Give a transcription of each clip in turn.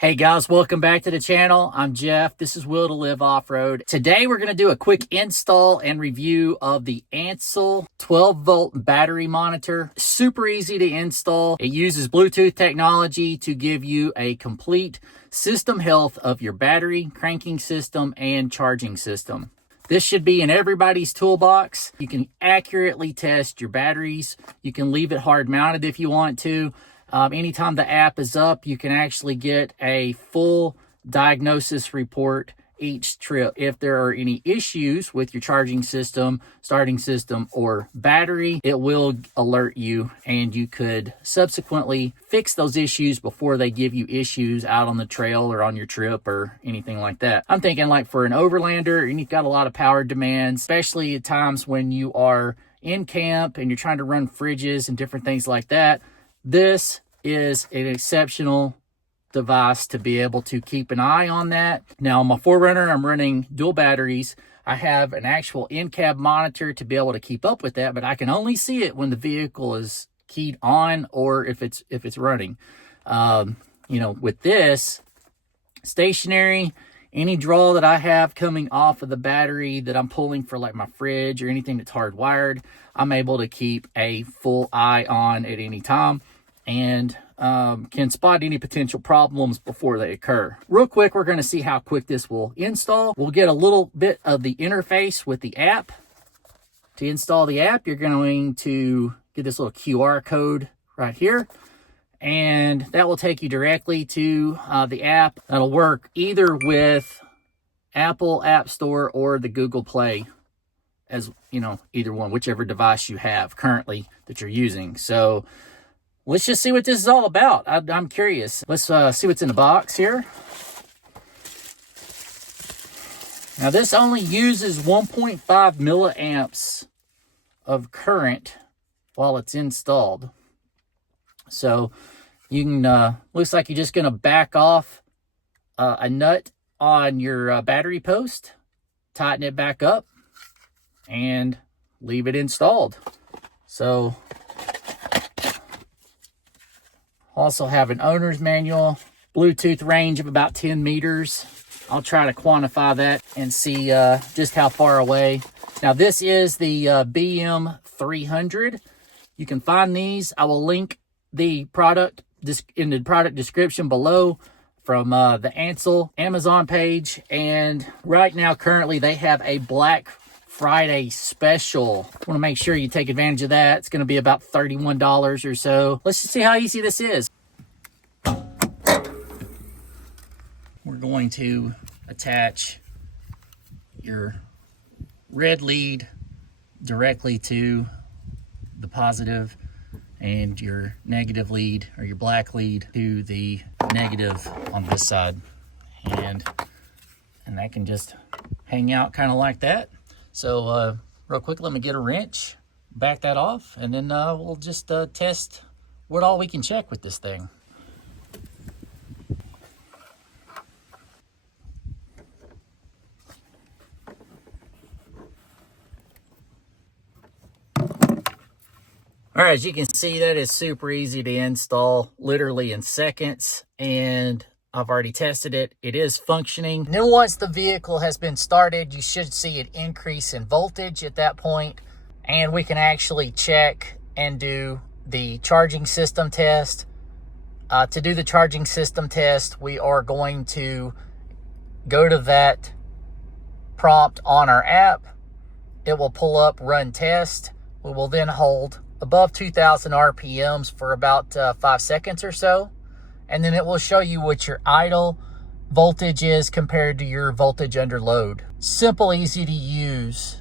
Hey guys, welcome back to the channel. I'm Jeff. This is Will to Live Off-Road. Today we're going to do a quick install and review of the Ancel 12-volt battery monitor. Super easy to install. It uses Bluetooth technology to give you a complete system health of your battery, cranking system, and charging system. This should be in everybody's toolbox. You can accurately test your batteries. You can leave it hard mounted if you want to. Anytime the app is up, you can actually get a full diagnosis report each trip. If there are any issues with your charging system, starting system, or battery, it will alert you, and you could subsequently fix those issues before they give you issues out on the trail or on your trip or anything like that. I'm thinking like for an overlander and you've got a lot of power demands, especially at times when you are in camp and you're trying to run fridges and different things like that. This is an exceptional device to be able to keep an eye on that. Now, on my 4Runner, I'm running dual batteries. I have an actual in-cab monitor to be able to keep up with that, but I can only see it when the vehicle is keyed on or if it's running. With this stationary, any draw that I have coming off of the battery that I'm pulling for like my fridge or anything that's hardwired, I'm able to keep a full eye on at any time and can spot any potential problems before they occur. Real quick, we're going to see how quick this will install. We'll get a little bit of the interface with the app. To install the app, you're going to get this little QR code right here, and that will take you directly to the app. That'll work either with Apple App Store or the Google Play, as you know, either one, whichever device you have currently that you're using. So let's just see what this is all about. I'm curious. Let's see what's in the box here. Now, this only uses 1.5 milliamps of current while it's installed. So you can, looks like you're just going to back off a nut on your battery post, tighten it back up, and leave it installed. So also have an owner's manual, Bluetooth range of about 10 meters. I'll try to quantify that and see just how far away. Now, this is the BM300. You can find these. I will link the product in the product description below from the Ancel Amazon page. And right now, currently, they have a Black Friday special. Want to make sure you take advantage of that. It's going to be about $31 or so. Let's just see how easy this is. We're going to attach your red lead directly to the positive and your negative lead, or your black lead, to the negative on this side. And that can just hang out kind of like that. So real quick, let me get a wrench, back that off, and then we'll just test what all we can check with this thing. All right, as you can see, that is super easy to install, literally in seconds, and I've already tested it. It is functioning. And then once the vehicle has been started, you should see an increase in voltage at that point, and we can actually check and do the charging system test. To do the charging system test, we are going to go to that prompt on our app. It will pull up run test. We will then hold above 2,000 RPMs for about 5 seconds or so. And then it will show you what your idle voltage is compared to your voltage under load. Simple, easy to use.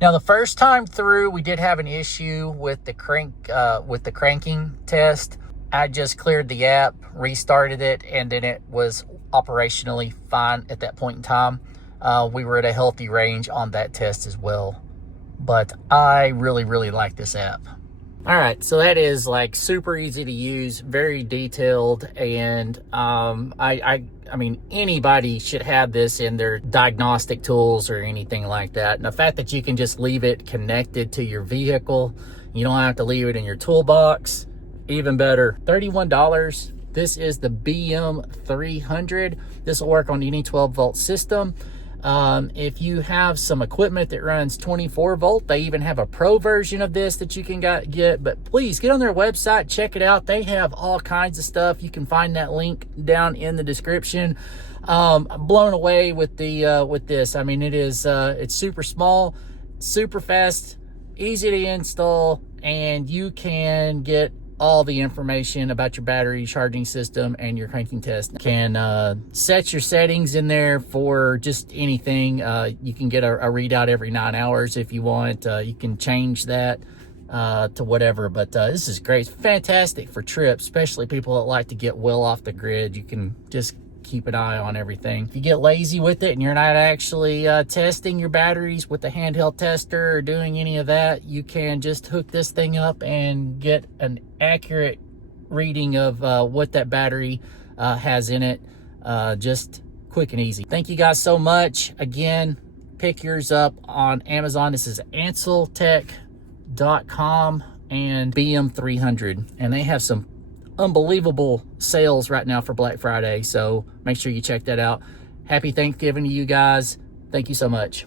Now, the first time through, we did have an issue with the cranking test. I just cleared the app, restarted it, and then it was operationally fine at that point in time. We were at a healthy range on that test as well. But I really, really like this app. All right, so that is like super easy to use, very detailed, and I mean, anybody should have this in their diagnostic tools or anything like that. And the fact that you can just leave it connected to your vehicle, you don't have to leave it in your toolbox, even better. $31. This is the BM300. This will work on any 12 volt system. If you have some equipment that runs 24 volt, they even have a pro version of this that you can get. But please get on their website, check it out. They have all kinds of stuff. You can find that link down in the description. I'm blown away with this. I mean, it's super small, super fast, easy to install, and you can get all the information about your battery charging system and your cranking test. You can set your settings in there for just anything. You can get a readout every 9 hours if you want. You can change that to whatever, but this is great. It's fantastic for trips, especially people that like to get well off the grid. You can just keep an eye on everything. If you get lazy with it and you're not actually testing your batteries with the handheld tester or doing any of that, you can just hook this thing up and get an accurate reading of what that battery has in it. Just quick and easy. Thank you guys so much. Again, pick yours up on Amazon. This is anceltech.com and BM300, and they have some unbelievable sales right now for Black Friday, so make sure you check that out. Happy Thanksgiving to you guys. Thank you so much.